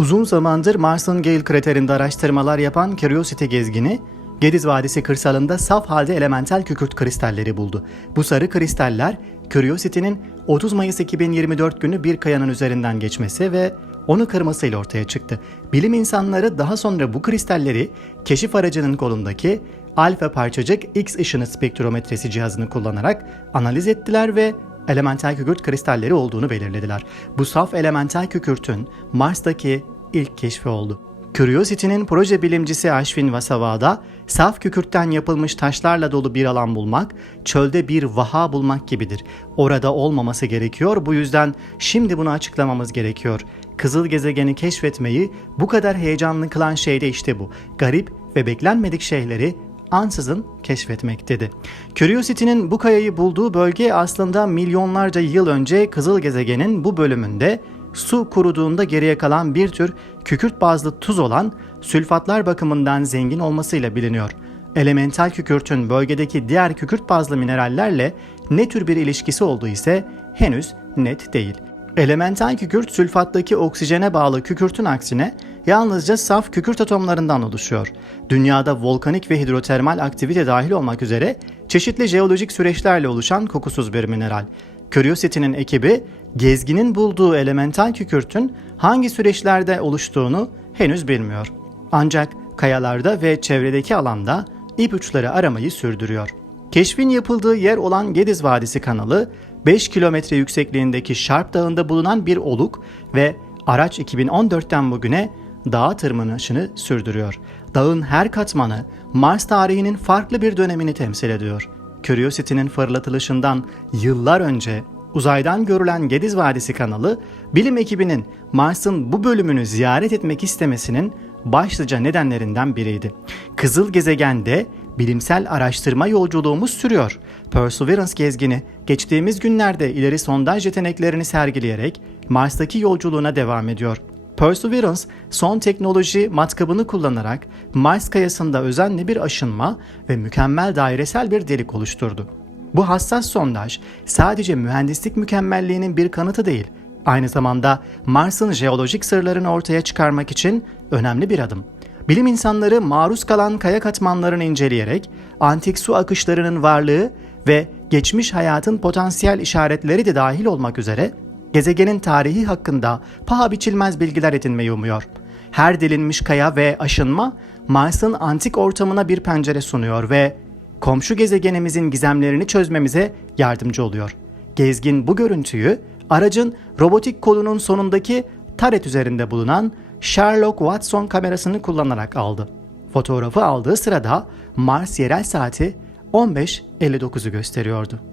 Uzun zamandır Mars'ın Gale kraterinde araştırmalar yapan Curiosity gezgini, Gediz Vadisi kırsalında saf halde elemental kükürt kristalleri buldu. Bu sarı kristaller, Curiosity'nin 30 Mayıs 2024 günü bir kayanın üzerinden geçmesi ve onu kırmasıyla ortaya çıktı. Bilim insanları daha sonra bu kristalleri keşif aracının kolundaki alfa parçacık X ışını spektrometresi cihazını kullanarak analiz ettiler ve elemental kükürt kristalleri olduğunu belirlediler. Bu saf elemental kükürtün Mars'taki ilk keşfi oldu. Curiosity'nin proje bilimcisi Ashwin Vasavada, saf kükürtten yapılmış taşlarla dolu bir alan bulmak, çölde bir vaha bulmak gibidir. Orada olmaması gerekiyor, bu yüzden şimdi bunu açıklamamız gerekiyor. Kızıl gezegeni keşfetmeyi bu kadar heyecanlı kılan şey de işte bu. Garip ve beklenmedik şeyleri ansızın keşfetmek dedi. Curiosity'nin bu kayayı bulduğu bölge aslında milyonlarca yıl önce kızıl gezegenin bu bölümünde su kuruduğunda geriye kalan bir tür kükürt bazlı tuz olan sülfatlar bakımından zengin olmasıyla biliniyor. Elemental kükürtün bölgedeki diğer kükürt bazlı minerallerle ne tür bir ilişkisi olduğu ise henüz net değil. Elemental kükürt sülfattaki oksijene bağlı kükürtün aksine yalnızca saf kükürt atomlarından oluşuyor. Dünyada volkanik ve hidrotermal aktivite dahil olmak üzere çeşitli jeolojik süreçlerle oluşan kokusuz bir mineral. Curiosity'nin ekibi gezginin bulduğu elemental kükürtün hangi süreçlerde oluştuğunu henüz bilmiyor. Ancak kayalarda ve çevredeki alanda ipuçları aramayı sürdürüyor. Keşfin yapıldığı yer olan Gediz Vadisi kanalı 5 kilometre yüksekliğindeki Şarp Dağı'nda bulunan bir oluk ve araç 2014'ten bugüne dağa tırmanışını sürdürüyor. Dağın her katmanı Mars tarihinin farklı bir dönemini temsil ediyor. Curiosity'nin fırlatılışından yıllar önce uzaydan görülen Gediz Vadisi kanalı bilim ekibinin Mars'ın bu bölümünü ziyaret etmek istemesinin başlıca nedenlerinden biriydi. Kızıl gezegende bilimsel araştırma yolculuğumuz sürüyor. Perseverance gezgini geçtiğimiz günlerde ileri sondaj yeteneklerini sergileyerek Mars'taki yolculuğuna devam ediyor. Perseverance son teknoloji matkabını kullanarak Mars kayasında özenli bir aşınma ve mükemmel dairesel bir delik oluşturdu. Bu hassas sondaj sadece mühendislik mükemmelliğinin bir kanıtı değil, aynı zamanda Mars'ın jeolojik sırlarını ortaya çıkarmak için önemli bir adım. Bilim insanları maruz kalan kaya katmanlarını inceleyerek antik su akışlarının varlığı ve geçmiş hayatın potansiyel işaretleri de dahil olmak üzere gezegenin tarihi hakkında paha biçilmez bilgiler edinmeyi umuyor. Her delinmiş kaya ve aşınma Mars'ın antik ortamına bir pencere sunuyor ve komşu gezegenimizin gizemlerini çözmemize yardımcı oluyor. Gezgin bu görüntüyü aracın robotik kolunun sonundaki taret üzerinde bulunan Sherlock Watson kamerasını kullanarak aldı. Fotoğrafı aldığı sırada Mars yerel saati 15.59'u gösteriyordu.